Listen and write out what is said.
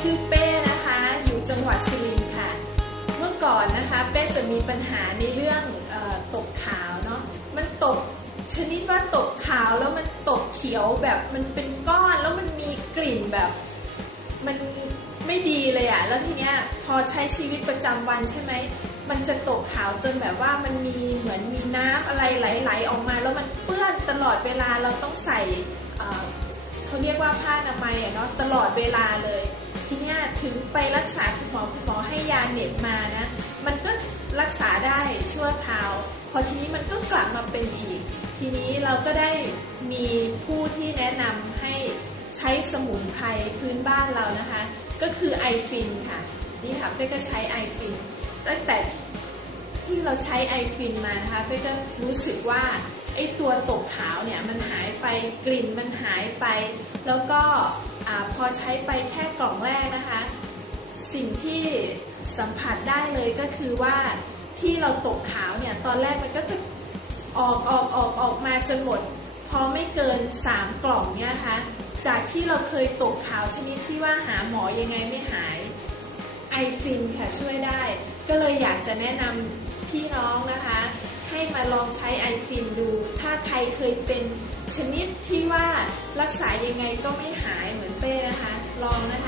ชื่อเป้นะคะ อยู่จังหวัดสุรินทร์ค่ะ เมื่อก่อนนะคะเป้จะมีปัญหาในเรื่องออตกขาวเนาะ มันตกชนิดว่าตกขาวแล้วมันตกเขียวแบบมันเป็นก้อนแล้วมันมีกลิ่นแบบมันไม่ดีเลยอะแล้วทีเนี้ยพอใช้ชีวิตประจำวันใช่ไหม มันจะตกขาวจนแบบว่ามันมีเหมือนมีน้ำอะไรไหลๆออกมา แล้วมันเปื้อนตลอดเวลาเราต้องใส่เอ่อเขาเรียกว่าผ้าอนามัยอะเนาะตลอดเวลาเลย ทีเนี้ยถึงไปรักษาคุณหมอคุณหมอให้ยาเน็บมานะ มันก็รักษาได้ชั่วคราว พอทีนี้มันก็กลับมาเป็นอีก ทีนี้เราก็ได้มีผู้ที่แนะนำให้ใช้สมุนไพรพื้นบ้านเรานะคะ ก็คือไอฟินค่ะ นี่ค่ะเป้ก็ใช้ไอฟินตั้งแต่ที่เราใช้ไอฟินมานะคะเป้ก็รู้สึกว่าไอตัวตกขาวเนี่ยมันหายไปกลิ่นมันหายไป แล้วก็ อพอใช้ไปแค่กล่องแรกนะคะ สิ่งที่สัมผัสได้เลยก็คือว่าที่เราตกขาวเนี่ยตอนแรกมันก็จะออกออกออกออกมาจนหมด พอไม่เกิน 3 กล่องเนี่ยนะคะจากที่เราเคยตกขาวชนิดที่ว่าหาหมอยังไงไม่หายไอฟินค่ะช่วยได้ ก็เลยอยากจะแนะนำพี่น้องนะคะ ให้มาลองใช้ไอฟินดู ถ้าใครเคยเป็นชนิดที่ว่ารักษายังไงก็ไม่หายเหมือนเป้นะคะ ลองนะคะ